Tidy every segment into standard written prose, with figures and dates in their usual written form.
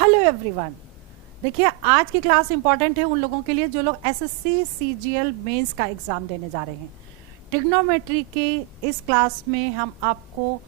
Hello everyone. देखिए, आज की क्लास इंपॉर्टेंट है उन लोगों के लिए जो लोग एसएससी सीजीएल मेंस का एग्ज़ाम देने जा रहे हैं। ट्रिग्नोमेट्री के इस क्लास में हम आपको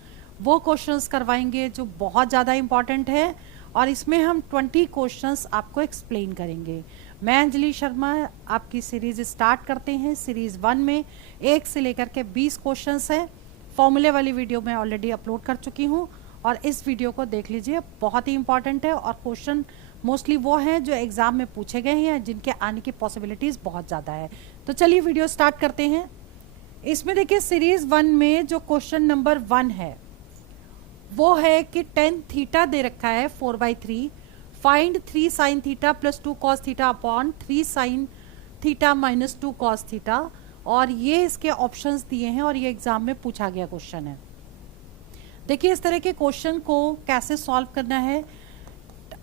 वो क्वेश्चंस करवाएंगे जो बहुत ज़्यादा इंपॉर्टेंट है और इसमें हम 20 क्वेश्चंस आपको एक्सप्लेन करेंगे। मैं अंजलि शर्मा, आपकी सीरीज़ स्टार्ट करते हैं। सीरीज़ 1 में 1 से लेकर के 20 क्वेश्चंस है। फॉर्मूले वाली वीडियो मैं ऑलरेडी अपलोड कर चुकी हूँ और इस वीडियो को देख लीजिए, बहुत ही इंपॉर्टेंट है और क्वेश्चन मोस्टली वो हैं जो एग्ज़ाम में पूछे गए हैं, जिनके आने की पॉसिबिलिटीज़ बहुत ज़्यादा है। तो चलिए वीडियो स्टार्ट करते हैं। इसमें देखिए, सीरीज़ 1 में जो क्वेश्चन नंबर 1 है वो है कि tan थीटा दे रखा है 4/3, find 3 sin theta plus 2 cos theta upon 3 sin theta minus 2 cos theta. और ये इसके ऑप्शंस दिए हैं और ये एग्जाम में पूछा गया क्वेश्चन है। देखिए, इस तरह के क्वेश्चन को कैसे सॉल्व करना है।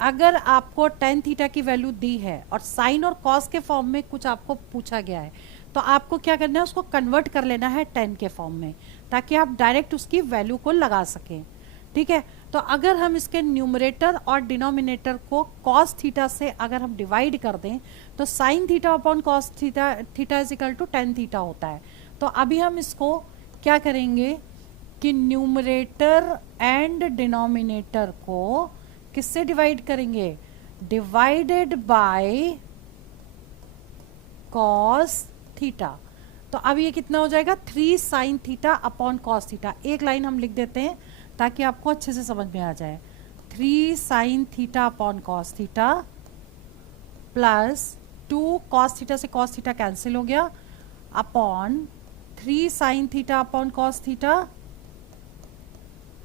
अगर आपको tan थीटा की वैल्यू दी है और साइन और कॉस के फॉर्म में कुछ आपको पूछा गया है, तो आपको क्या करना है, उसको कन्वर्ट कर लेना है tan के फॉर्म में, ताकि आप डायरेक्ट उसकी वैल्यू को लगा सकें। ठीक है, तो अगर हम इसके न्यूमरेटर और डिनोमिनेटर को cos थीटा से अगर हम डिवाइड कर दें तो sin theta upon cos theta, theta is equal to tan theta होता है। तो अभी हम इसको क्या करेंगे कि न्यूमरेटर एंड डिनोमिनेटर को किससे डिवाइड करेंगे, डिवाइडेड बाय cos थीटा। तो अब ये कितना हो जाएगा, 3 sin theta upon cos theta. एक लाइन हम लिख देते हैं ताकि आपको अच्छे से समझ में आ जाए। 3 sin theta upon cos theta plus 2 cos theta से cos थीटा कैंसिल हो गया upon 3 sin theta upon cos theta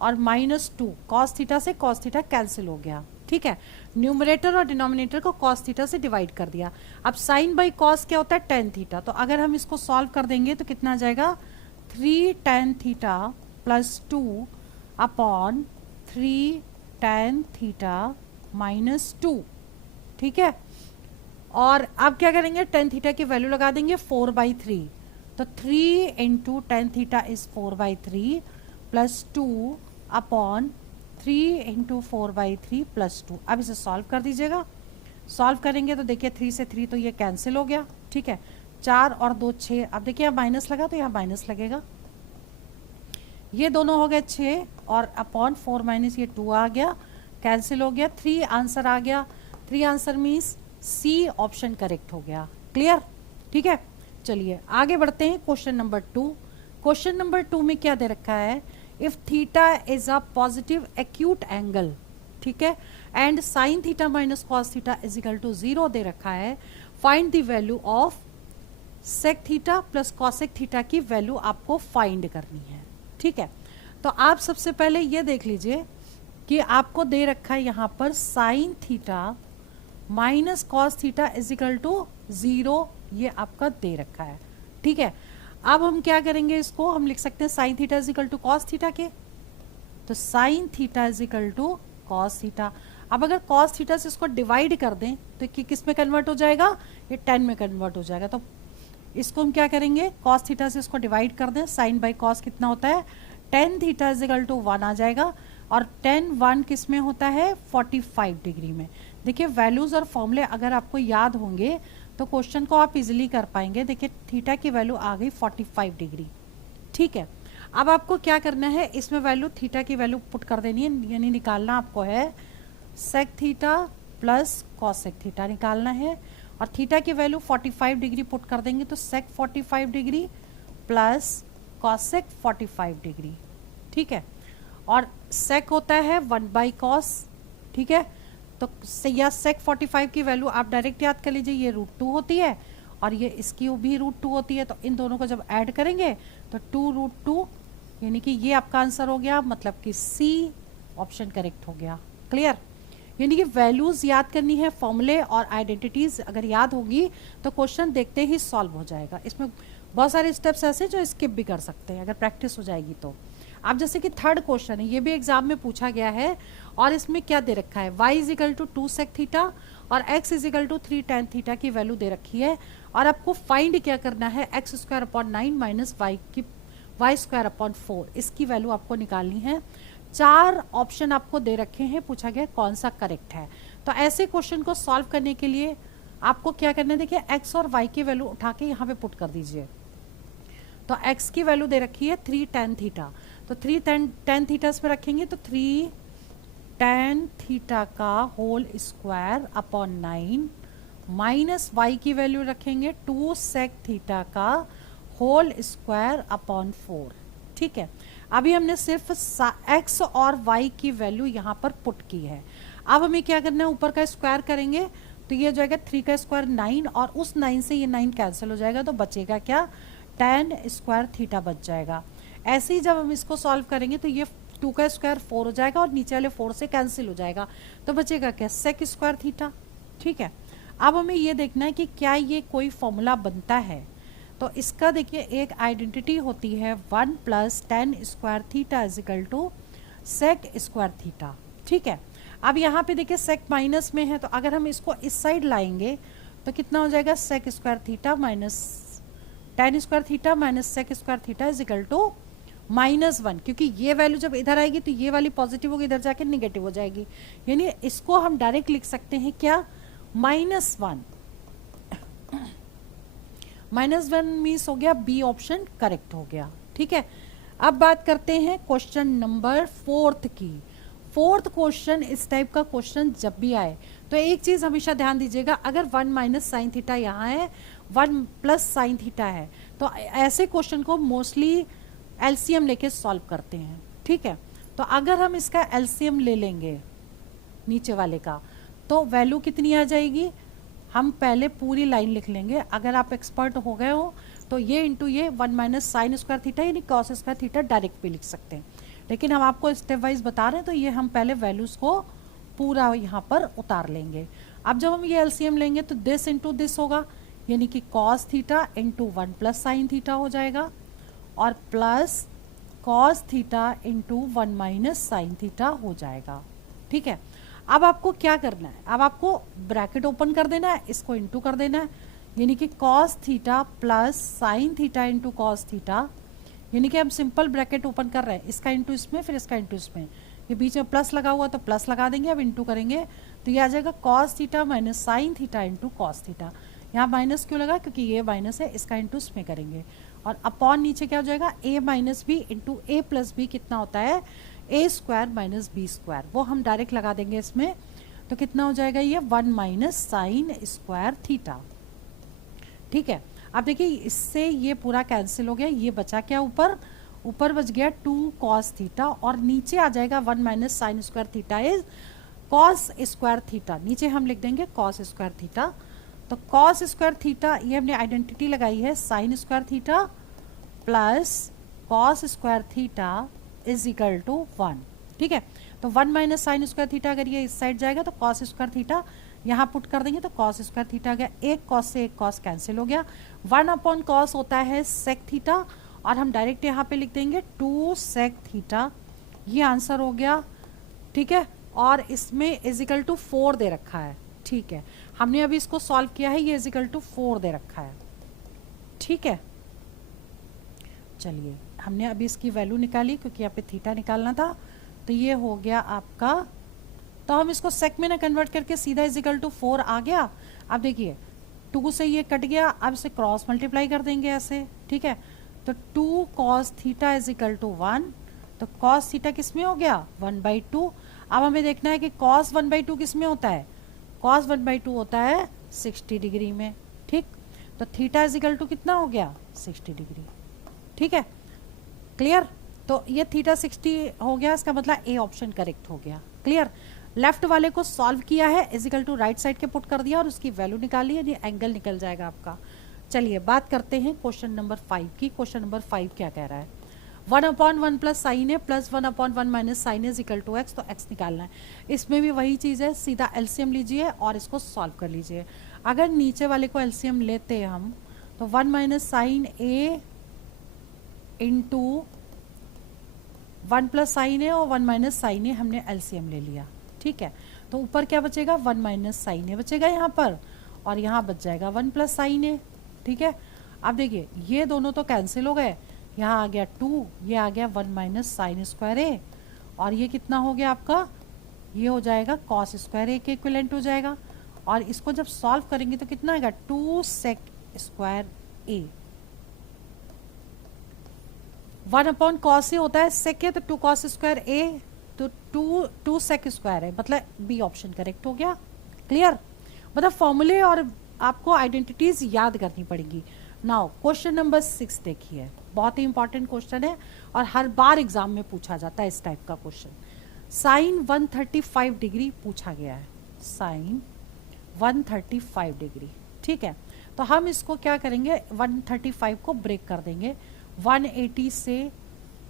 और माइनस 2 cos थीटा से cos थीटा कैंसिल हो गया। ठीक है, न्यूमरेटर और डिनोमिनेटर को cos थीटा से डिवाइड कर दिया। अब sin बाई cos क्या होता है, tan थीटा। तो अगर हम इसको सॉल्व कर देंगे तो कितना आ जाएगा, 3 tan theta plus 2 upon 3 tan theta minus 2। ठीक है, और अब क्या करेंगे, tan थीटा की वैल्यू लगा देंगे 4/3। तो 3 into tan theta is 4/3 plus 2 upon 3 into 4/3 plus 2। अब इसे सॉल्व कर दीजिएगा। सॉल्व करेंगे तो देखिए 3 से 3 तो ये कैंसिल हो गया। ठीक है, 4 और 2 6। अब देखिए यहाँ माइनस लगा तो यहाँ माइनस लगेगा, ये दोनों हो गए 6 और अपॉन 4 माइनस ये 2 आ गया, कैंसिल हो गया। 3 आंसर आ गया। 3 answer means C option correct हो गया। क्लियर? ठीक है, चलिए आगे बढ़ते हैं। Question number 2। क्वेश्चन नंबर 2 में क्या दे रखा है, if theta is a positive acute angle, ठीक है, and sine theta minus cos theta is equal to 0 दे रखा है, find the value of sec theta plus cosec theta की वैल्यू आपको फाइंड करनी है। ठीक है, तो आप सबसे पहले ये देख लीजिए कि आपको दे रखा है यहाँ पर sine theta minus cos theta is equal to 0, ये आपका दे रखा है। ठीक है, अब हम क्या करेंगे, इसको हम लिख सकते हैं sine theta is equal to cos theta के। तो sine theta is equal to cos theta. अब अगर कॉस थीटा से इसको डिवाइड कर दें तो किस में कन्वर्ट हो जाएगा, ये tan में कन्वर्ट हो जाएगा। तो इसको हम क्या करेंगे, कॉस थीटा से इसको डिवाइड कर दें। साइन बाई कॉस कितना होता है, tan theta is equal to 1 आ जाएगा और tan 1 किस में होता है, 45 डिग्री में। देखिए, वैल्यूज और फॉर्मूले अगर आपको याद होंगे तो क्वेश्चन को आप इजीली कर पाएंगे। देखिए, थीटा की वैल्यू आ गई 45 डिग्री। ठीक है, अब आपको क्या करना है, इसमें वैल्यू थीटा की वैल्यू पुट कर देनी है, यानी निकालना आपको है sec theta plus cosec theta निकालना है। और थीटा की वैल्यू 45 डिग्री पुट कर देंगे तो सेक 45 डिग्री प्लस कॉसेक 45 डिग्री। ठीक है, और सेक होता है 1/cos। ठीक है, तो या सेक 45 की वैल्यू आप डायरेक्ट याद कर लीजिए, ये √2 होती है और ये इसकी भी √2 होती है। तो इन दोनों को जब ऐड करेंगे तो 2√2, यानी कि ये आपका आंसर हो गया, मतलब कि सी ऑप्शन करेक्ट हो गया। क्लियर? यानी कि वैल्यूज याद करनी है, फॉर्मूले और आइडेंटिटीज अगर याद होगी तो क्वेश्चन देखते ही सॉल्व हो जाएगा। इसमें बहुत सारे स्टेप्स ऐसे जो स्किप भी कर सकते हैं अगर प्रैक्टिस हो जाएगी तो। अब जैसे कि थर्ड क्वेश्चन है, ये भी एग्जाम में पूछा गया है और इसमें क्या दे रखा है, y is equal to 2 sec theta और x is equal to 3 tan theta की वैल्यू दे रखी है और आपको फाइंड क्या करना है, x square upon 9 minus y square upon 4, इसकी वैल्यू आपको निकालनी है। 4 ऑप्शन आपको दे रखे हैं, पूछा गया कौन सा करेक्ट है। तो ऐसे क्वेश्चन को सॉल्व करने के लिए आपको क्या करना है, देखिए x और y की वैल्यू उठा के यहाँ पे पुट कर दीजिए। तो x की वैल्यू दे रखी है 3 tan थीटा, तो 3 tan थीटा पे रखेंगे तो 3 tan थीटा का whole square upon 9 minus y की वैल्यू रखेंगे 2 sec थीटा का होल स्क्वायर अपॉन 4। ठीक है, अभी हमने सिर्फ x और y की वैल्यू यहाँ पर पुट की है। अब हमें क्या करना है, ऊपर का स्क्वायर करेंगे तो ये हो जाएगा 3 का स्क्वायर 9 और उस 9 से ये 9 कैंसिल हो जाएगा, तो बचेगा क्या, tan स्क्वायर थीटा बच जाएगा। ऐसे ही जब हम इसको सॉल्व करेंगे तो ये 2 का स्क्वायर 4 हो जाएगा और नीचे वाले 4 से कैंसिल हो जाएगा, तो बचेगा क्या, sec स्क्वायर थीटा। ठीक है, अब हमें ये देखना है कि क्या ये कोई फॉर्मूला बनता है। तो इसका देखिए एक आइडेंटिटी होती है 1 plus tan square theta is equal to sec square theta. ठीक है, अब यहाँ पे देखिए sec माइनस में है, तो अगर हम इसको इस साइड लाएंगे तो कितना हो जाएगा, sec square theta minus tan square theta minus sec square theta is equal to -1, क्योंकि ये वैल्यू जब इधर आएगी तो ये वाली पॉजिटिव होगी, इधर जाके निगेटिव हो जाएगी, यानी इसको हम डायरेक्ट लिख सकते हैं क्या, -1। -1 मीन्स हो गया बी ऑप्शन करेक्ट हो गया। ठीक है, अब बात करते हैं क्वेश्चन नंबर 4 की। 4th क्वेश्चन, इस टाइप का क्वेश्चन जब भी आए तो एक चीज हमेशा ध्यान दीजिएगा, अगर 1 माइनस साइन थीटा यहाँ है, 1 प्लस साइन थीटा है, तो ऐसे क्वेश्चन को मोस्टली एलसीएम लेके सॉल्व करते हैं। ठीक है, तो अगर हम इसका एलसीएम ले लेंगे नीचे वाले का, तो वैल्यू कितनी आ जाएगी, हम पहले पूरी लाइन लिख लेंगे। अगर आप एक्सपर्ट हो गए हो तो ये इंटू ये 1 माइनस साइन स्क्वायर थीटा यानी कॉस स्क्वायर थीटा डायरेक्ट भी लिख सकते हैं, लेकिन हम आपको स्टेप वाइज बता रहे हैं, तो ये हम पहले वैल्यूज को पूरा यहाँ पर उतार लेंगे। अब जब हम ये एलसीएम लेंगे तो दिस इंटू दिस होगा, यानी कि cos theta into 1 plus sine theta हो जाएगा, और plus cos theta into 1 minus sine theta हो जाएगा। ठीक है, अब आपको क्या करना है, अब आपको ब्रैकेट ओपन कर देना है, इसको इंटू कर देना है, यानी कि cos theta plus sine theta into cos theta, यानी कि हम सिंपल ब्रैकेट ओपन कर रहे हैं, इसका इंटू इसमें फिर इसका इंटू इसमें, ये बीच में प्लस लगा हुआ तो प्लस लगा देंगे, अब इंटू करेंगे तो ये आ जाएगा cos theta minus sine theta into cos theta. यहाँ माइनस क्यों लगा, क्योंकि ये माइनस है, इसका इंटू इसमें करेंगे, और अपॉन नीचे क्या हो जाएगा, a minus B into A plus B कितना होता है, a square minus B square, वो हम डायरेक्ट लगा देंगे इसमें, तो कितना हो जाएगा ये 1 माइनस साइन स्क्वायर थीटा। ठीक है, अब देखिए इससे ये पूरा कैंसिल हो गया, ये बचा क्या, ऊपर बच गया 2 कॉस थीटा, और नीचे आ जाएगा 1 minus sine square theta is cos square theta, नीचे हम लिख देंगे कॉस स्क्वायर थीटा। तो कॉस स्क्वायर थीटा ये हमने आइडेंटिटी लगाई है sine square theta plus cos square theta is equal to 1। ठीक है, तो 1 माइनस साइन स्क्वायर थीटा अगर ये इस साइड जाएगा तो कॉस स्क्वायर थीटा यहाँ पुट कर देंगे, तो कॉस स्क्वायर थीटा आ गया, एक कॉस से एक कॉस कैंसिल हो गया, 1 अपॉन कॉस होता है सेक थीटा, और हम डायरेक्ट यहाँ पे लिख देंगे 2 सेक थीटा, ये आंसर हो गया। ठीक है, और इसमें इजिकल टू 4 दे रखा है। ठीक है, हमने अभी इसको सॉल्व किया है, ये इजिकल टू 4 दे रखा है। ठीक है, चलिए हमने अभी इसकी वैल्यू निकाली क्योंकि यहाँ पे थीटा निकालना था, तो ये हो गया आपका, तो हम इसको सेक में ना कन्वर्ट करके सीधा इजिकल टू 4 आ गया। अब देखिए 2 से ये कट गया, अब इसे क्रॉस मल्टीप्लाई कर देंगे ऐसे। ठीक है, तो 2 कॉस थीटा इजिकल टू 1, तो कॉस थीटा किस में हो गया 1/2। अब हमें देखना है कि कॉस 1/2 किस में होता है, कॉस 1/2 होता है 60 डिग्री में। ठीक, तो थीटा इजिकल टू कितना हो गया 60 डिग्री। ठीक है, क्लियर, तो ये थीटा 60 हो गया, इसका मतलब ए ऑप्शन करेक्ट हो गया। क्लियर, लेफ्ट वाले को सॉल्व किया है, इजिकल टू राइट साइड के पुट कर दिया और उसकी वैल्यू निकाली है, ये एंगल निकल जाएगा आपका। चलिए बात करते हैं क्वेश्चन नंबर 5 की। क्वेश्चन नंबर 5 क्या कह रहा है, 1/1 plus sine A plus 1/1 minus sine A equal to X, तो एक्स निकालना है। इसमें भी वही चीज़ है, सीधा एलसीएम लीजिए और इसको सॉल्व कर लीजिए। अगर नीचे वाले को एलसीएम लेते हैं हम, तो 1 माइनस साइन ए इंटू 1 प्लस साइन ए और 1 माइनस साइन ए हमने एलसीएम ले लिया। ठीक है, तो ऊपर क्या बचेगा 1 माइनस साइन ए बचेगा यहाँ पर, और यहाँ बच जाएगा 1 प्लस साइन ए। ठीक है, अब देखिए ये दोनों तो कैंसिल हो गए, यहाँ आ गया 2, ये आ गया 1 माइनस साइन स्क्वायर ए, और ये कितना हो गया आपका ये हो जाएगा कॉस स्क्वायर ए के इक्विवेलेंट हो जाएगा, और इसको जब सॉल्व करेंगे तो कितना आएगा 2 sec square A. 1 upon cos A होता है सेक है, तो 2 कॉस स्क्वायर ए, तो 2 सेक स्क्वायर है, मतलब बी ऑप्शन करेक्ट हो गया। क्लियर, मतलब फॉर्मूले और आपको आइडेंटिटीज याद करनी पड़ेगी। नाउ क्वेश्चन नंबर 6 देखिए, बहुत ही इंपॉर्टेंट क्वेश्चन है और हर बार एग्जाम में पूछा जाता है इस टाइप का क्वेश्चन। साइन 135 डिग्री पूछा गया है, साइन 135 डिग्री, ठीक है। तो हम इसको क्या करेंगे, 135 को ब्रेक कर देंगे, 180 से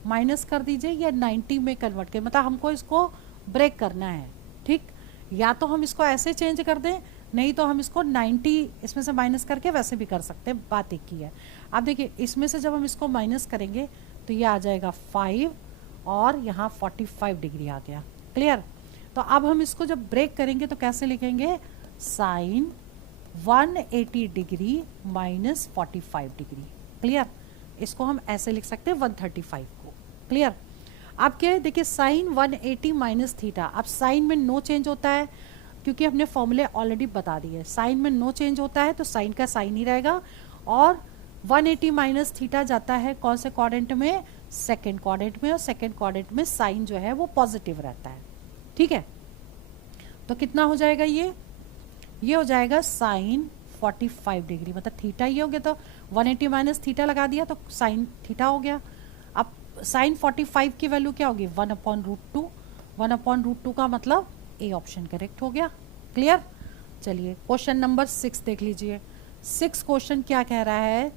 माइनस कर दीजिए या 90 में कन्वर्ट करें, मतलब हमको इसको ब्रेक करना है, ठीक। या तो हम इसको ऐसे चेंज कर दें, नहीं तो हम इसको 90 इसमें से माइनस करके वैसे भी कर सकते हैं, बात एक ही है। अब देखिए इसमें से जब हम इसको माइनस करेंगे तो ये आ जाएगा 5 और यहाँ 45 डिग्री आ गया। क्लियर, तो अब हम इसको जब ब्रेक करेंगे तो कैसे लिखेंगे, sine 180 degree minus 45 degree. Clear, इसको हम ऐसे लिख सकते हैं 135 को। क्लियर, अब क्या है, देखिए साइन 180 माइनस थीटा, अब साइन में नो चेंज होता है क्योंकि हमने फॉर्मूले ऑलरेडी बता दिए, साइन में नो चेंज होता है तो साइन का साइन ही रहेगा, और 180 माइनस थीटा जाता है कौन से क्वाड्रेंट में, सेकेंड क्वाड्रेंट में, और सेकेंड क्वाड्रेंट में साइन जो है वो पॉजिटिव रहता है। ठीक है, तो कितना हो जाएगा, ये हो जाएगा साइन 45 डिग्री, मतलब थीटा ये हो गया, तो 180 माइनस थीटा लगा दिया तो साइन थीटा हो गया। अब साइन 45 की वैल्यू क्या होगी, 1/√2, 1/√2 का मतलब ए ऑप्शन करेक्ट हो गया। क्लियर, चलिए क्वेश्चन नंबर 6 देख लीजिए। 6 क्वेश्चन क्या कह रहा है,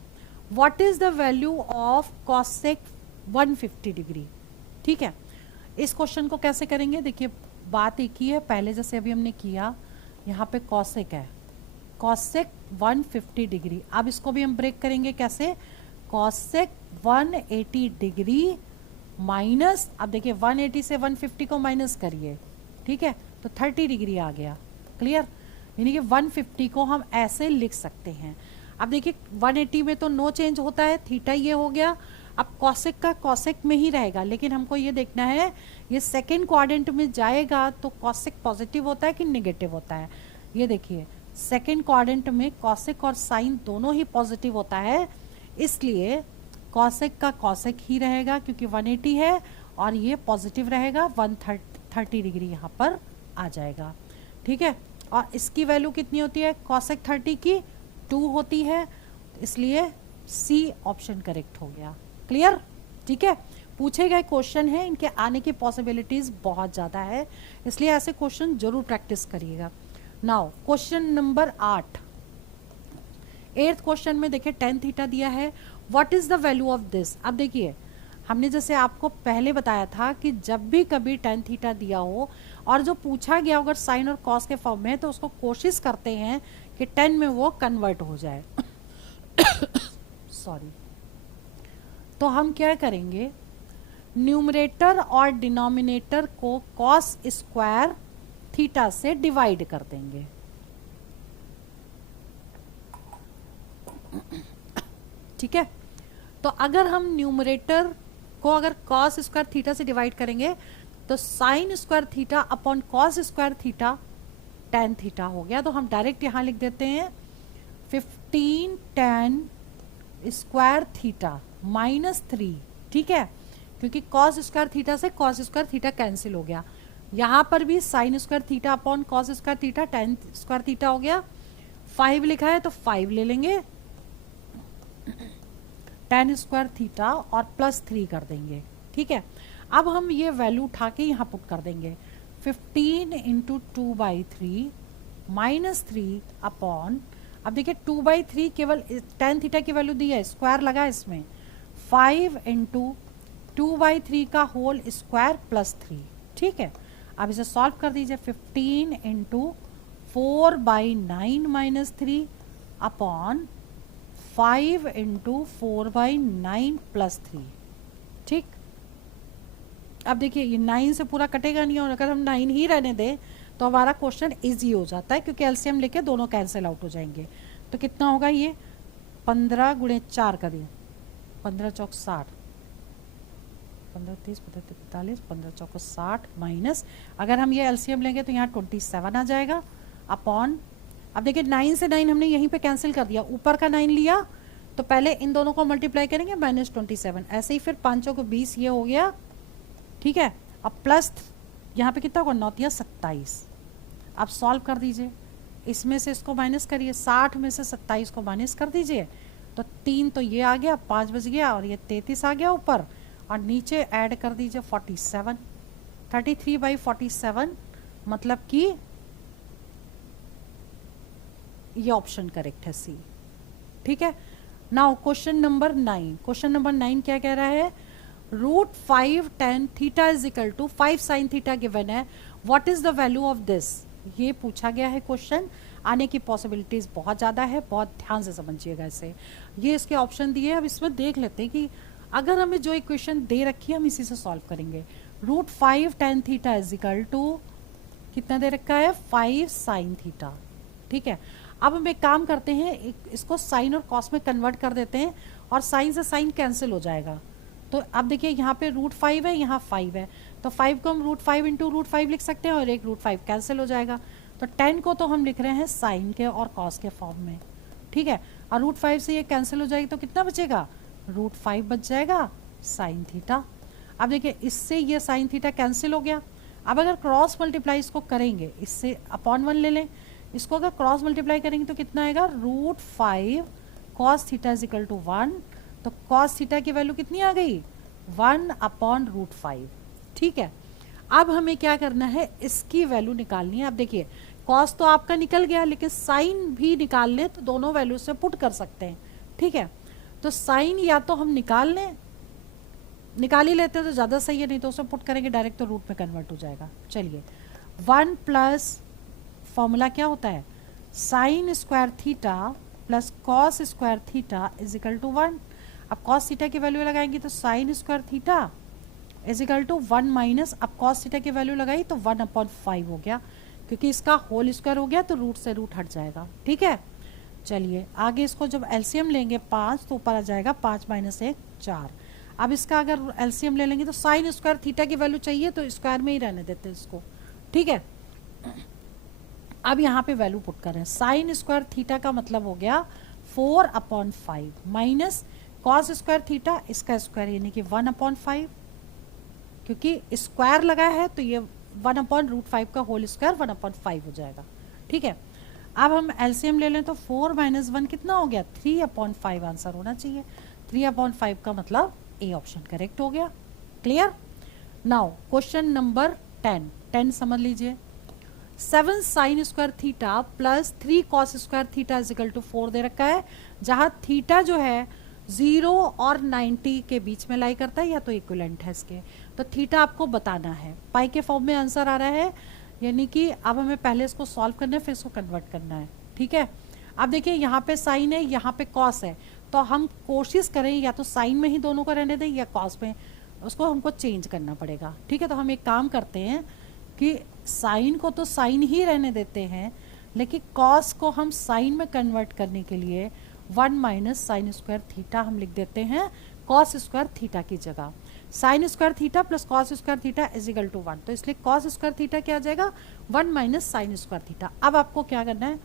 what is the value of cosec 150 degree. ठीक है, इस क्वेश्चन को कैसे करेंगे, देखिए बात एक ही है, पहले जैसे अभी हमने किया, यहाँ पे कॉसेक है, कॉसेक 150 डिग्री, अब इसको भी हम ब्रेक करेंगे कैसे, कॉसेक 180 डिग्री माइनस, अब देखिए 180 से 150 को माइनस करिए, ठीक है, तो 30 डिग्री आ गया। क्लियर, यानी कि 150 को हम ऐसे लिख सकते हैं। अब देखिए 180 में तो नो चेंज होता है, थीटा ये हो गया, अब कॉसेक का कॉसेक में ही रहेगा, लेकिन हमको ये देखना है ये सेकेंड क्वाड्रेंट में जाएगा तो कॉसेक पॉजिटिव होता है कि नेगेटिव होता है। ये देखिए सेकेंड क्वाड्रेंट में कॉसेक और साइन दोनों ही पॉजिटिव होता है, इसलिए कॉसेक का कॉसेक ही रहेगा क्योंकि 180 है, और ये पॉजिटिव रहेगा, 130 डिग्री यहाँ पर आ जाएगा। ठीक है, और इसकी वैल्यू कितनी होती है, कॉसेक 30 की 2 होती है, इसलिए सी ऑप्शन करेक्ट हो गया। क्लियर, ठीक है, पूछे गए क्वेश्चन है, इनके आने की पॉसिबिलिटीज बहुत ज़्यादा है, इसलिए ऐसे क्वेश्चन जरूर प्रैक्टिस करिएगा। Now question number 8, 8th question में देखिए tan थीटा दिया है, what is the value of this. अब देखिए हमने जैसे आपको पहले बताया था कि जब भी कभी tan थीटा दिया हो और जो पूछा गया अगर साइन और कॉस के फॉर्म में है तो उसको कोशिश करते हैं कि tan में वो कन्वर्ट हो जाए सॉरी, तो हम क्या करेंगे, न्यूमरेटर और डिनोमिनेटर को कॉस स्क्वायर थीटा से डिवाइड कर देंगे। ठीक है, तो अगर हम न्यूमरेटर को अगर कॉस स्क्वायर थीटा से डिवाइड करेंगे तो sine square theta upon cos square theta tan theta हो गया, तो हम डायरेक्ट यहां लिख देते हैं 15 tan स्क्वायर थीटा माइनस 3। ठीक है, क्योंकि कॉस स्क्वायर थीटा से कॉस स्क्वायर थीटा कैंसिल हो गया, यहां पर भी sign square theta upon cos square theta tan square theta हो गया, 5 लिखा है तो 5 ले लेंगे, tan स्क्वायर थीटा और +3 कर देंगे। ठीक है, अब हम ये वैल्यू उठा के यहाँ पुट कर देंगे, 15 इंटू 2/3 माइनस 3 अपॉन, अब देखिए 2/3 केवल tan थीटा की वैल्यू दी है, स्क्वायर लगा इसमें, 5 इंटू 2/3 का होल स्क्वायर +3। ठीक है, अब इसे सॉल्व कर दीजिए, 15 इंटू 4/9 माइनस 3 अपॉन 5 इंटू 4/9 +3। ठीक, अब देखिए ये 9 से पूरा कटेगा नहीं, और अगर हम 9 ही रहने दें तो हमारा क्वेश्चन इजी हो जाता है क्योंकि एलसीएम लेके दोनों कैंसिल आउट हो जाएंगे। तो कितना होगा ये, 15 × 4 का दिया, 15 × 4 = 60, 15 30 45 15 चौको 60 माइनस, अगर हम ये एलसीएम लेंगे तो यहाँ 27 आ जाएगा अपॉन, अब देखिए 9 से 9 हमने यहीं पे कैंसिल कर दिया, ऊपर का 9 लिया तो पहले इन दोनों को मल्टीप्लाई करेंगे -27, ऐसे ही फिर 5 को 20 ये हो गया, ठीक है। अब प्लस यहाँ पे कितना होगा 9 या 27, अब सॉल्व कर दीजिए, इसमें से इसको माइनस करिए, 60 में से 27 को माइनस कर दीजिए तो 3 तो ये आ गया, 5 बच गया और ये 33 आ गया ऊपर, और नीचे ऐड कर दीजिए 47, 33/47, मतलब कि ये ऑप्शन करेक्ट है सी, ठीक है। Now question number 9, question number 9 क्या कह रहा है, √5 tan theta is equal to 5 sin theta given है, what is the value of this, ये पूछा गया है क्वेश्चन, आने की पॉसिबिलिटीज बहुत ज़्यादा है, बहुत ध्यान से समझिएगा इसे, ये इसके ऑप्शन दिए। अब इसमें देख लेते हैं कि अगर हमें जो इक्वेशन दे रखी है हम इसी से सॉल्व करेंगे। √5 tan theta is equal to कितना दे रखा है 5 sin थीटा, ठीक है। अब हम एक काम करते हैं, इसको साइन और कॉस में कन्वर्ट कर देते हैं और साइन से साइन कैंसिल हो जाएगा, तो अब देखिए यहाँ पे √5 है, यहाँ 5 है, तो 5 को हम √5 इंटू √5 लिख सकते हैं और एक √5 कैंसिल हो जाएगा, तो 10 को तो हम लिख रहे हैं साइन के और कॉस के फॉर्म में, ठीक है। और √5 से ये कैंसिल हो जाएगी तो कितना बचेगा, √5 बच जाएगा साइन थीटा। अब देखिए इससे ये साइन थीटा कैंसिल हो गया, अब अगर क्रॉस मल्टीप्लाई इसको करेंगे, इससे अपॉन 1 ले लें, इसको अगर क्रॉस मल्टीप्लाई करेंगे तो कितना आएगा, √5 cos theta is equal to 1, तो cos थीटा की वैल्यू कितनी आ गई 1/√5, ठीक है। अब हमें क्या करना है, इसकी वैल्यू निकालनी है। अब देखिए cos तो आपका निकल गया, लेकिन साइन भी निकाल लें तो दोनों वैल्यू से पुट कर सकते हैं, ठीक है। तो साइन या तो हम निकाल ही लेते हैं तो ज़्यादा सही है, नहीं तो उसे पुट करेंगे डायरेक्ट तो रूट में कन्वर्ट हो जाएगा। चलिए 1 प्लस फॉर्मूला क्या होता है, sine square theta plus cos square theta is equal to 1। अब कॉस थीटा की वैल्यू लगाएंगे तो sine square theta is equal to 1 minus, अब कॉस थीटा की वैल्यू लगाई तो 1/5 हो गया, क्योंकि इसका होल स्क्वायर हो गया तो रूट से रूट हट जाएगा, ठीक है। चलिए आगे इसको जब एलसीएम लेंगे 5 तो ऊपर आ जाएगा 5 - 1 4। अब इसका अगर एलसीएम ले लेंगे तो साइन स्क्वायर थीटा की वैल्यू चाहिए तो स्क्वायर में ही रहने देते हैं इसको, ठीक है। अब यहाँ पे वैल्यू पुट करें, साइन स्क्वायर थीटा का मतलब हो गया 4/5 माइनस कॉस स्क्वायर थीटा, इसका स्क्वायर यानी कि 1/5, क्योंकि स्क्वायर लगा है तो ये 1/√5 का होल स्क्वायर 1/5 हो जाएगा, ठीक है। अब हम एलसीएम ले लें तो 4 - 1 कितना हो गया 3/5 आंसर होना चाहिए, 3/5 का मतलब ए ऑप्शन करेक्ट हो गया, क्लियर। नाउ क्वेश्चन नंबर 10 समझ लीजिए, 7 sin square theta plus 3 cos square theta is equal to 4 दे रखा है, जहां थीटा जो है 0 और 90 के बीच में लाई करता है या तो इक्विवेलेंट है इसके, तो थीटा आपको बताना है। पाई के फॉर्म में आंसर आ रहा है, यानी कि अब हमें पहले इसको सॉल्व करना है फिर इसको कन्वर्ट करना है, ठीक है। अब देखिए यहाँ पे साइन है, यहाँ पे कॉस है, तो हम कोशिश करें या तो साइन में ही दोनों को रहने दें या कॉस में, उसको हमको चेंज करना पड़ेगा, ठीक है। तो हम एक काम करते हैं कि साइन को तो साइन ही रहने देते हैं, लेकिन कॉस को हम साइन में कन्वर्ट करने के लिए 1 माइनस साइन स्क्वायर थीटा हम लिख देते हैं कॉस स्क्वायर थीटा की जगह। Sine square theta plus cos square theta is equal to 1, तो इसलिए कॉस स्क्वायर थीटा क्या आ जाएगा 1 माइनस साइन स्क्वायर थीटा। अब आपको क्या करना है,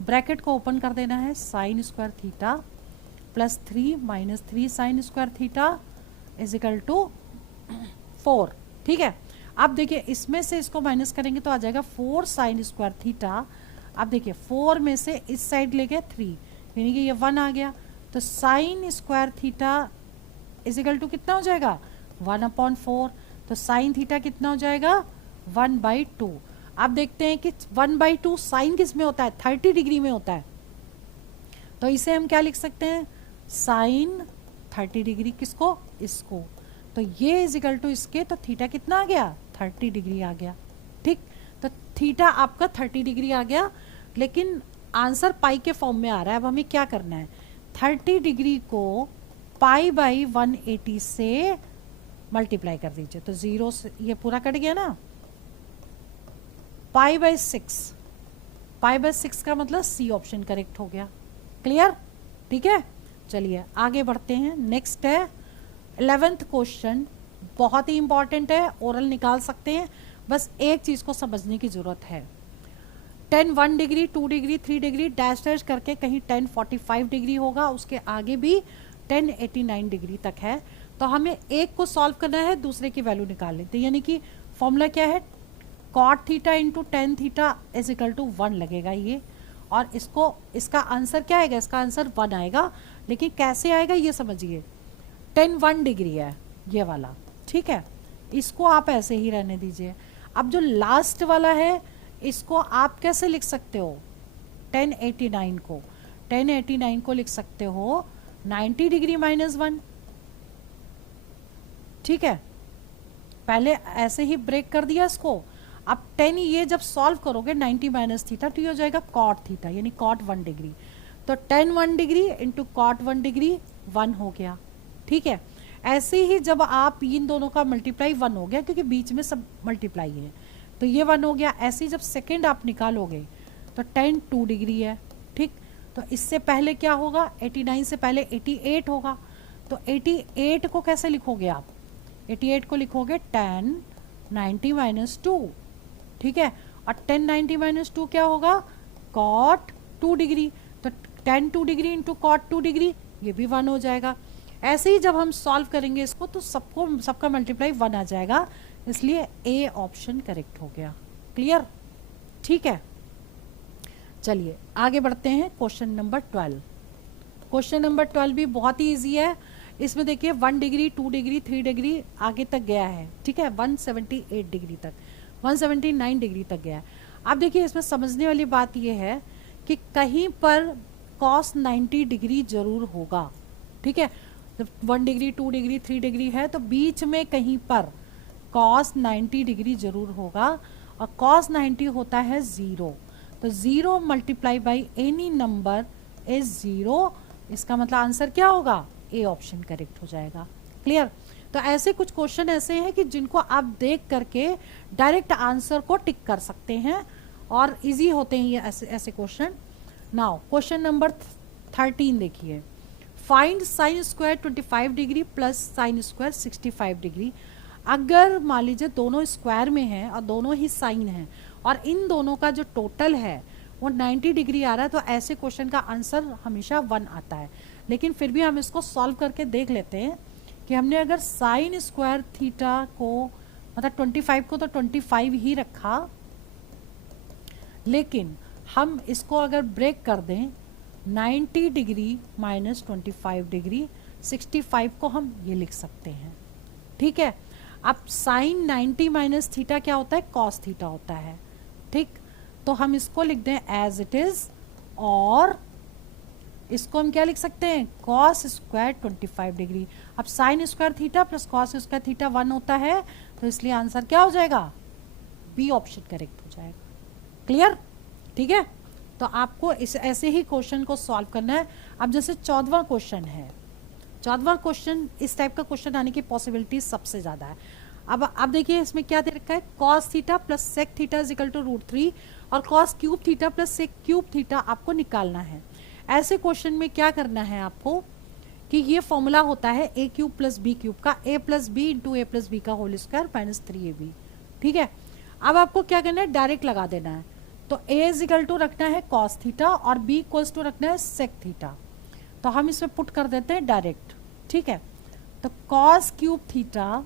ब्रैकेट को ओपन कर देना है, sine square theta plus 3 minus 3 sine square theta is equal to 4, ठीक है। अब देखिए इसमें से इसको माइनस करेंगे तो आ जाएगा 4 साइन स्क्वायर थीटा। अब देखिए 4 में से इस साइड ले गए 3, यानी कि ये 1 आ गया, तो sine square theta is equal to कितना हो जाएगा 1/4, तो साइन थीटा कितना हो जाएगा 1/2। अब देखते हैं कि 1/2 साइन किस में होता है 30 डिग्री में होता है, तो इसे हम क्या लिख सकते हैं साइन 30 डिग्री, किसको इसको, तो ये इज इक्वल टू इसके, तो थीटा कितना आ गया 30 डिग्री आ गया, ठीक। तो थीटा आपका 30 डिग्री आ गया, लेकिन आंसर पाई के फॉर्म में आ रहा है। अब हमें क्या करना है, 30 डिग्री को π/180 से मल्टीप्लाई कर दीजिए, तो 0 से ये पूरा कट गया ना, π/6 का मतलब सी ऑप्शन करेक्ट हो गया, क्लियर, ठीक है। चलिए आगे बढ़ते हैं, नेक्स्ट है 11th क्वेश्चन, बहुत ही इंपॉर्टेंट है, ओरल निकाल सकते हैं, बस एक चीज को समझने की जरूरत है। 10 1 degree 2 degree 3 degree dash dash करके कहीं 10 45 डिग्री होगा, उसके आगे भी 10 89 डिग्री तक है। तो हमें एक को सॉल्व करना है, दूसरे की वैल्यू निकाल लेते हैं। यानी कि फॉर्मूला क्या है, cot theta into tan theta is equal to 1 लगेगा ये, और इसका आंसर क्या आएगा, इसका आंसर 1 आएगा। लेकिन कैसे आएगा ये समझिए, 10 1 डिग्री है ये वाला, ठीक है, इसको आप ऐसे ही रहने दीजिए। अब जो लास्ट वाला है इसको आप कैसे लिख सकते हो, 1089 को 1089 को लिख सकते हो 90 डिग्री माइनस 1, ठीक है, पहले ऐसे ही ब्रेक कर दिया इसको। अब 10 ये जब सॉल्व करोगे 90 माइनस थीटा तो ये हो जाएगा कॉट थीटा, यानी कॉट 1 डिग्री। तो 10 1 डिग्री इंटू कॉट 1 डिग्री 1 हो गया, ठीक है। ऐसे ही जब आप इन दोनों का मल्टीप्लाई 1 हो गया, क्योंकि बीच में सब मल्टीप्लाई है, तो ये 1 हो गया। ऐसे ही जब सेकेंड आप निकालोगे तो 10 2 डिग्री है, ठीक। तो इससे पहले क्या होगा, 89 से पहले 88 होगा। तो 88 को कैसे लिखोगे आप, 88 को लिखोगे 10 90 माइनस 2, ठीक है। और 10 90 माइनस 2 क्या होगा, कॉट 2 डिग्री। तो 10 2 डिग्री इंटू कॉट 2 डिग्री, ये भी 1 हो जाएगा। ऐसे ही जब हम सॉल्व करेंगे इसको तो सबका मल्टीप्लाई 1 आ जाएगा, इसलिए ए ऑप्शन करेक्ट हो गया। क्लियर, ठीक है। चलिए आगे बढ़ते हैं, क्वेश्चन नंबर 12। क्वेश्चन नंबर 12 भी बहुत ही ईजी है। इसमें देखिए 1 डिग्री 2 डिग्री 3 डिग्री आगे तक गया है, ठीक है, 178 डिग्री तक, 179 डिग्री तक गया है। अब देखिए इसमें समझने वाली बात यह है कि कहीं पर cos 90 डिग्री जरूर होगा, ठीक है। जब 1 डिग्री 2 डिग्री 3 डिग्री है तो बीच में कहीं पर cos 90 डिग्री जरूर होगा, और cos 90 होता है 0। तो 0 multiply by any number is 0, इसका मतलब आंसर क्या होगा, ए ऑप्शन करेक्ट हो जाएगा। क्लियर। तो ऐसे कुछ क्वेश्चन ऐसे हैं कि जिनको आप देख करके डायरेक्ट आंसर को टिक कर सकते हैं, और इजी होते हैं ये ऐसे क्वेश्चन। नाउ क्वेश्चन नंबर 13 देखिए, find sine square 25 degree plus sine square 65 degree. अगर मान लीजिए दोनों स्क्वायर में है और दोनों ही साइन है, और इन दोनों का जो टोटल है वो 90 डिग्री आ रहा है, तो ऐसे क्वेश्चन का आंसर हमेशा 1 आता है। लेकिन फिर भी हम इसको सॉल्व करके देख लेते हैं कि हमने अगर साइन स्क्वायर थीटा को, मतलब 25 को तो 25 ही रखा, लेकिन हम इसको अगर ब्रेक कर दें 90 डिग्री माइनस 25 डिग्री, 65 को हम ये लिख सकते हैं, ठीक है। अब साइन 90 माइनस थीटा क्या होता है, कॉस थीटा होता है, ठीक। तो हम इसको लिख दें एज इट इज, और इसको हम क्या लिख सकते हैं, कॉस स्क्वायर 25 डिग्री। अब sign square theta plus cos square theta 1 होता है, तो इसलिए आंसर क्या हो जाएगा, बी ऑप्शन करेक्ट हो जाएगा। क्लियर, ठीक है। तो आपको इस ऐसे ही क्वेश्चन को सॉल्व करना है। अब जैसे 14वां क्वेश्चन है, 14वां क्वेश्चन, इस टाइप का क्वेश्चन आने की पॉसिबिलिटी सबसे ज्यादा है। अब देखिए इसमें क्या दे रखा है, cos theta plus sec theta is equal to √3 और cos cube theta plus sec cube theta आपको निकालना है। ऐसे क्वेश्चन में क्या करना है आपको कि ये फॉर्मूला होता है A cube plus B cube का, a plus B into A plus B का होल स्क्वायर माइनस 3ab, ठीक है। अब आपको क्या करना है, डायरेक्ट लगा देना है। तो a इज इक्वल टू रखना है कॉस थीटा और b इक्वल्स टू रखना है सेक थीटा। तो हम इसमें पुट कर देते हैं डायरेक्ट, ठीक है। तो cos cube theta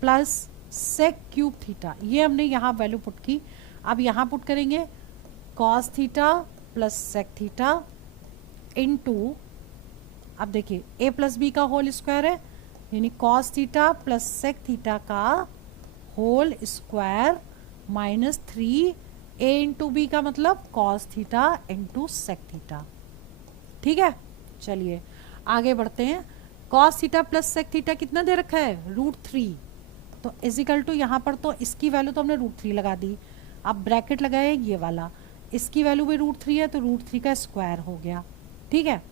plus sec cube theta, ये हमने यहाँ वैल्यू पुट की। अब यहाँ पुट करेंगे cos theta plus sec theta into, अब देखिए a प्लस बी का होल स्क्वायर है, यानी cos theta plus sec theta का whole square minus 3a into B का मतलब cos theta into sec theta, ठीक है। चलिए आगे बढ़ते हैं। Cos theta plus sec theta कितना दे रखा है, √3। तो इजिकल टू यहाँ पर तो इसकी वैल्यू तो हमने √3 लगा दी, अब ब्रैकेट लगाए ये वाला, इसकी वैल्यू भी √3 है, तो √3 का स्क्वायर हो गया, ठीक है।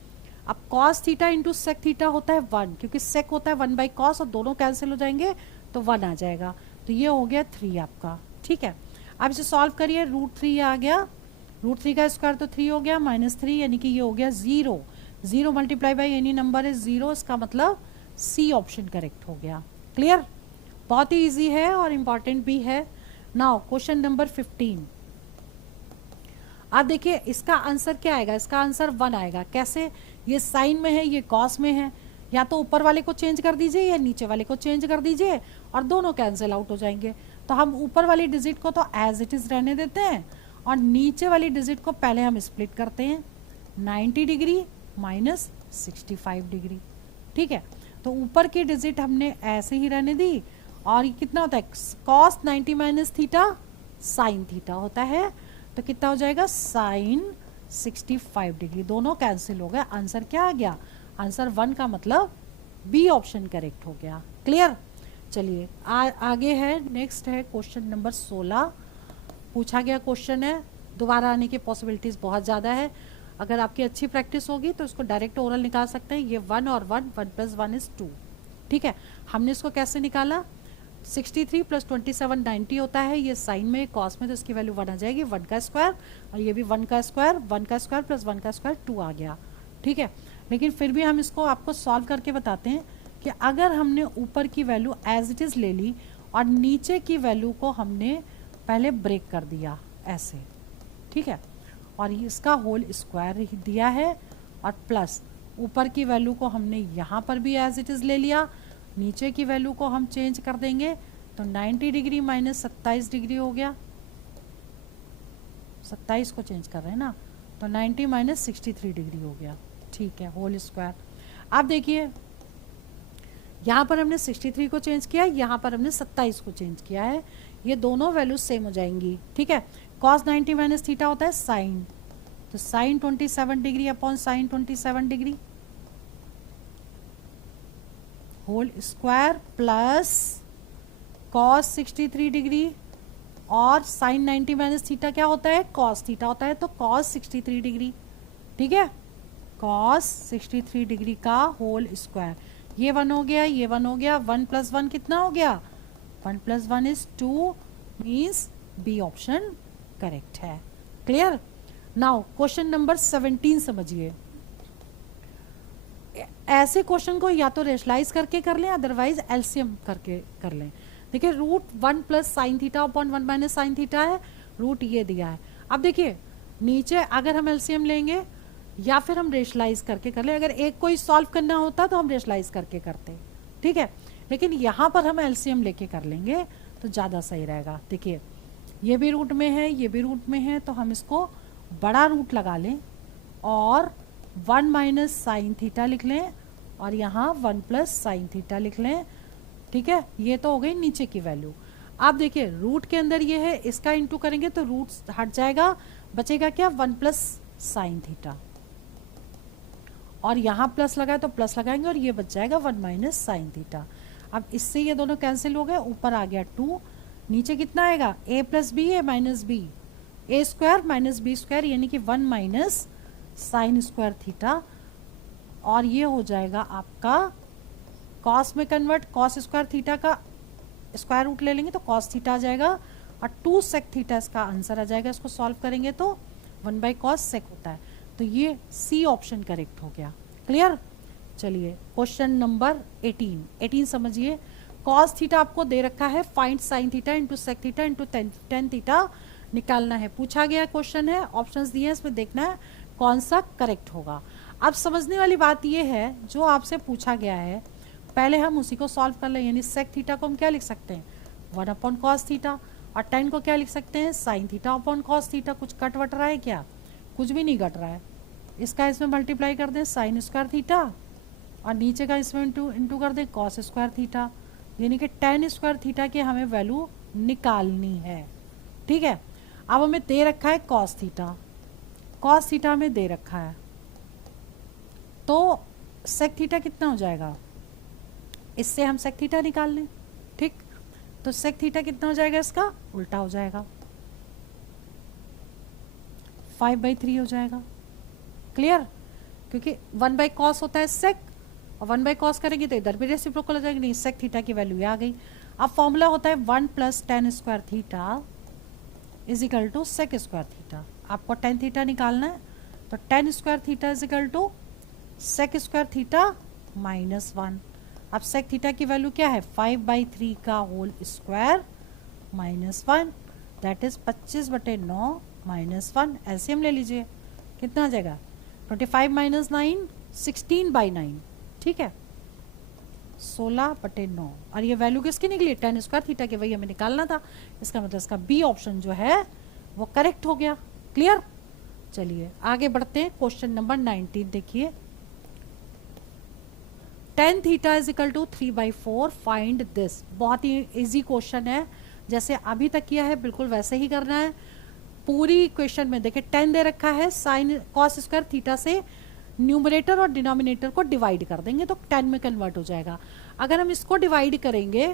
अब cos theta into sec theta होता है 1, क्योंकि सेक होता है 1/cos और दोनों कैंसिल हो जाएंगे तो 1 आ जाएगा, तो ये हो गया 3 आपका, ठीक है। अब इसे सॉल्व करिए, √3 आ गया, √3 का स्क्वायर तो 3 हो गया, -3 यानी कि ये हो गया 0 multiply by any number is 0, इसका मतलब सी ऑप्शन करेक्ट हो गया। क्लियर? बहुत ही इजी है और इम्पॉर्टेंट भी है। Now question number 15। अब देखिए इसका आंसर क्या आएगा, इसका आंसर 1 आएगा। कैसे? ये साइन में है, ये कॉस में है, या तो ऊपर वाले को चेंज कर दीजिए या नीचे वाले को चेंज कर दीजिए और दोनों कैंसिल आउट हो जाएंगे। तो हम ऊपर वाली डिजिट को तो एज इट इज रहने देते हैं और नीचे वाली डिजिट को पहले हम स्प्लिट करते हैं 90 डिग्री माइनस 65 डिग्री। ठीक है, तो ऊपर की डिजिट हमने ऐसे ही रहने दी और ये कितना होता है, cos 90 minus theta sine theta होता है। तो कितना हो जाएगा, साइन 65 डिग्री। दोनों कैंसिल हो गए। आंसर क्या आ गया, आंसर 1 का मतलब बी ऑप्शन करेक्ट हो गया। क्लियर? चलिए आगे है, नेक्स्ट है क्वेश्चन नंबर 16। पूछा गया क्वेश्चन है, दोबारा आने की पॉसिबिलिटीज बहुत ज़्यादा है। अगर आपकी अच्छी प्रैक्टिस होगी तो इसको डायरेक्ट ओरल निकाल सकते हैं। ये 1 और 1, 1 + 1 = 2। ठीक है, हमने इसको कैसे निकाला, 63 + 27 90 होता है। ये साइन में कॉस में, तो इसकी वैल्यू 1 आ जाएगी, 1 का स्क्वायर, और ये भी 1 का स्क्वायर, 1 का स्क्वायर + 1 का स्क्वायर 2 आ गया। ठीक है, लेकिन फिर भी हम इसको आपको सॉल्व करके बताते हैं कि अगर हमने ऊपर की वैल्यू एज इट इज़ ले ली और नीचे की वैल्यू को हमने पहले ब्रेक कर दिया ऐसे, ठीक है, और इसका होल स्क्वायर दिया है और प्लस ऊपर की वैल्यू को हमने यहाँ पर भी एज इट इज़ ले लिया, नीचे की वैल्यू को हम चेंज कर देंगे तो 90 डिग्री माइनस 27 डिग्री हो गया। 27 को चेंज कर रहे हैं ना, तो 90 माइनस 63 डिग्री हो गया। ठीक है, होल स्क्वायर। अब देखिए यहाँ पर हमने 63 को चेंज किया, यहाँ पर हमने 27 को चेंज किया है। ये दोनों वैल्यू सेम हो जाएंगी। ठीक है, कॉस 90 माइनस थीटा होता है साइन, तो sine 27 degree upon sine 27 degree whole square plus cos 63 degree और साइन 90 माइनस थीटा क्या होता है, कॉस थीटा होता है, तो कॉस 63 डिग्री। ठीक है, कॉस 63 डिग्री का होल स्क्वायर। ये 1 हो गया, ये 1 हो गया, 1 + 1 कितना हो गया, 1 + 1 = 2, मीन्स बी ऑप्शन करेक्ट है। क्लियर? नाउ क्वेश्चन नंबर 17 समझिए। ऐसे क्वेश्चन को या तो रेशलाइज करके कर लें, अदरवाइज एलसीएम करके कर लें। देखिए √1 + sin theta upon 1 - sin theta है, रूट ये दिया है। अब देखिए नीचे अगर हम एलसीएम लेंगे या फिर हम रेशलाइज करके कर लें, अगर एक को ही सॉल्व करना होता तो हम रेशलाइज करके करते, ठीक है, लेकिन यहाँ पर हम एलसीएम लेके कर लेंगे तो ज़्यादा सही रहेगा। देखिए ये भी रूट में है, ये भी रूट में है, तो हम इसको बड़ा रूट लगा लें और 1 - sin थीटा लिख लें और यहाँ 1 + sin थीटा लिख लें। ठीक है, ये तो हो गई नीचे की वैल्यू। आप देखिए रूट के अंदर ये है, इसका इंटू करेंगे तो रूट हट जाएगा, बचेगा क्या, 1 + sin थीटा, और यहाँ प्लस लगाए तो प्लस लगाएंगे और ये बच जाएगा 1 - sin थीटा। अब इससे ये दोनों कैंसिल हो गए, ऊपर आ गया 2, नीचे कितना आएगा, a + b a - b, a² - b² यानी कि 1 - sin² थीटा, और ये हो जाएगा आपका कॉस में कन्वर्ट, cos² थीटा का स्क्वायर रूट ले लेंगे तो cos थीटा आ जाएगा और 2 sec थीटा इसका आंसर आ जाएगा। इसको सॉल्व करेंगे तो 1/cos sec होता है, तो ये सी ऑप्शन करेक्ट हो गया। क्लियर? चलिए क्वेश्चन नंबर 18 समझिए। cos थीटा आपको दे रखा है, find sin theta into sec theta into tan theta निकालना है। पूछा गया क्वेश्चन है, ऑप्शंस दिए हैं, इसमें देखना है कौन सा करेक्ट होगा। अब समझने वाली बात ये है, जो आपसे पूछा गया है पहले हम उसी को सॉल्व कर लें, यानी sec थीटा को हम क्या लिख सकते हैं, 1/cos थीटा, और tan को क्या लिख सकते हैं, sin थीटा/cos थीटा। कुछ कट वट रहा है क्या, कुछ भी नहीं घट रहा है। इसका इसमें मल्टीप्लाई कर दें sin² थीटा और नीचे का इसमें इंटू कर दें cos² थीटा, यानी कि tan² थीटा की हमें वैल्यू निकालनी है। ठीक है, अब हमें दे रखा है cos थीटा हमें दे रखा है, तो sec थीटा कितना हो जाएगा, इससे हम sec थीटा निकाल लें। ठीक, तो sec थीटा कितना हो जाएगा, इसका उल्टा हो जाएगा, 5/3 हो जाएगा। क्लियर? क्योंकि 1/cos होता है sec, और 1/cos करेंगे तो इधर भी रेसिप्रोकल हो जाएगी, नहीं sec थीटा की वैल्यू आ गई। अब फॉर्मूला होता है 1 + tan² थीटा = sec² थीटा। आपको tan थीटा निकालना है, तो tan² थीटा = sec² थीटा -1। अब सेक थीटा की वैल्यू क्या है 5/3 का whole square -1 that is 25/9 -1। LCM ले लीजिए, कितना आ जाएगा 25 - 9 16/9, ठीक है 16/9। और ये वैल्यू किसकी निकली tan स्क्वायर थीटा की, वही हमें निकालना था। इसका मतलब इसका बी ऑप्शन जो है वो करेक्ट हो गया। क्लियर। चलिए आगे बढ़ते हैं। क्वेश्चन नंबर 19 देखिए, tan theta is equal to 3/4 find this. बहुत ही इजी क्वेश्चन है, जैसे अभी तक किया है बिल्कुल वैसे ही करना है। पूरी क्वेश्चन में देखिए tan दे रखा है, साइन कॉस स्क्वायर थीटा से न्यूमरेटर और डिनोमिनेटर को डिवाइड कर देंगे तो tan में कन्वर्ट हो जाएगा। अगर हम इसको डिवाइड करेंगे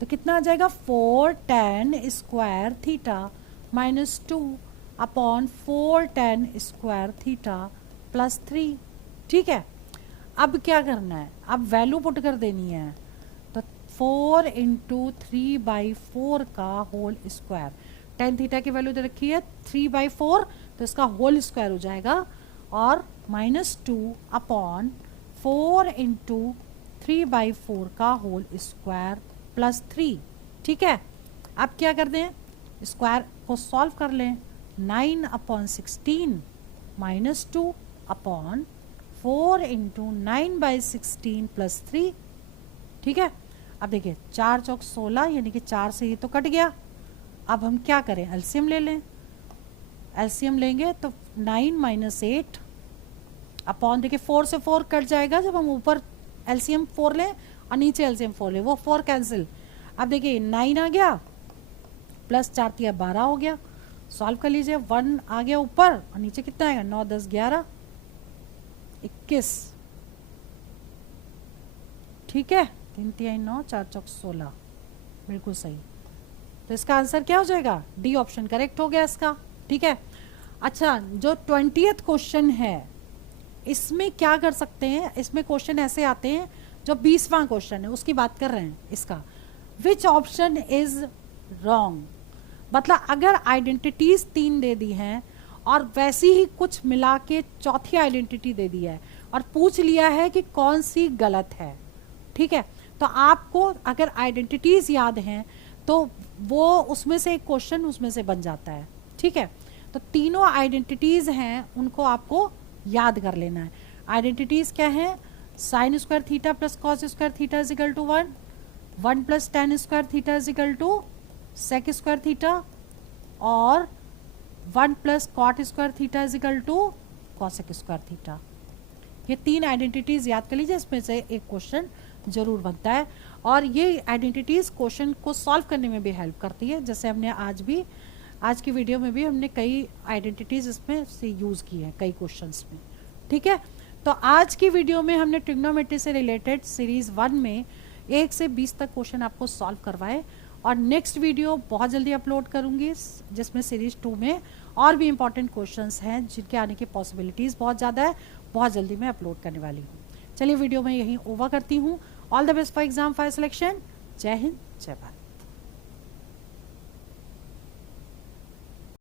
तो कितना आ जाएगा 4 tan square theta -2 upon 4 tan square theta +3, ठीक है। अब क्या करना है, अब वैल्यू पुट कर देनी है। तो 4 × 3/4 का होल स्क्वायर, tan थीटा की वैल्यू दे रखी है 3/4 तो इसका होल स्क्वायर हो जाएगा और -2 अपॉन 4 × 3/4 का होल स्क्वायर +3, ठीक है। अब क्या कर दें, स्क्वायर को सॉल्व कर लें। 9/16 -2 अपॉन 4 × 9/16 +3, ठीक है। अब देखिए 4 चौक 16 यानी कि 4 से ये तो कट गया। अब हम क्या करें, एलसीएम ले लें। एलसीएम लेंगे तो 9 - 8 अपॉन, देखिए 4 से 4 कट जाएगा जब हम ऊपर एलसीएम 4 लें और नीचे एलसीएम 4 लें, वो 4 कैंसिल। अब देखिए 9 आ गया प्लस 4 3 12 हो गया। सॉल्व कर लीजिए, 1 आ गया ऊपर और नीचे कितना आएगा 9 10 11 21, ठीक है 3 3 9 4 चौक 16, बिल्कुल सही। तो इसका आंसर क्या हो जाएगा, डी ऑप्शन करेक्ट हो गया इसका, ठीक है। अच्छा, जो 20th क्वेश्चन है इसमें क्या कर सकते हैं, इसमें क्वेश्चन ऐसे आते हैं, जो 20वां क्वेश्चन है उसकी बात कर रहे हैं इसका, विच ऑप्शन इज रॉन्ग। मतलब अगर आइडेंटिटीज 3 दे दी हैं और वैसी ही कुछ मिला के चौथी आइडेंटिटी दे दी है और पूछ लिया है कि कौन सी गलत है, ठीक है। तो आपको अगर आइडेंटिटीज याद हैं तो वो उसमें से एक क्वेश्चन उसमें से बन जाता है, ठीक है। तो तीनों आइडेंटिटीज हैं उनको आपको याद कर लेना है। आइडेंटिटीज क्या है, sine square theta plus cos square theta is equal to 1, 1 + tan square theta is equal to sec square theta और 1 + cot square theta is equal to cosec square theta. ये 3 आइडेंटिटीज याद कर लीजिए, इसमें से एक क्वेश्चन जरूर बनता है और ये आइडेंटिटीज क्वेश्चन को सॉल्व करने में भी हेल्प करती है। जैसे हमने आज की वीडियो में भी हमने कई आइडेंटिटीज इसमें से यूज की है कई क्वेश्चंस में, ठीक है। तो आज की वीडियो में हमने ट्रिग्नोमेट्री से रिलेटेड सीरीज 1 में 1 से 20 तक क्वेश्चन आपको सॉल्व करवाए और नेक्स्ट वीडियो बहुत जल्दी अपलोड करूंगी जिसमें सीरीज 2 में और भी इंपॉर्टेंट क्वेश्चंस हैं जिनके आने की पॉसिबिलिटीज बहुत ज़्यादा है, बहुत जल्दी मैं अपलोड करने वाली हूँ। चलिए वीडियो में यहीं ओवर करती हूँ। All the best for exam fire selection. जय हिंद, जय भारत।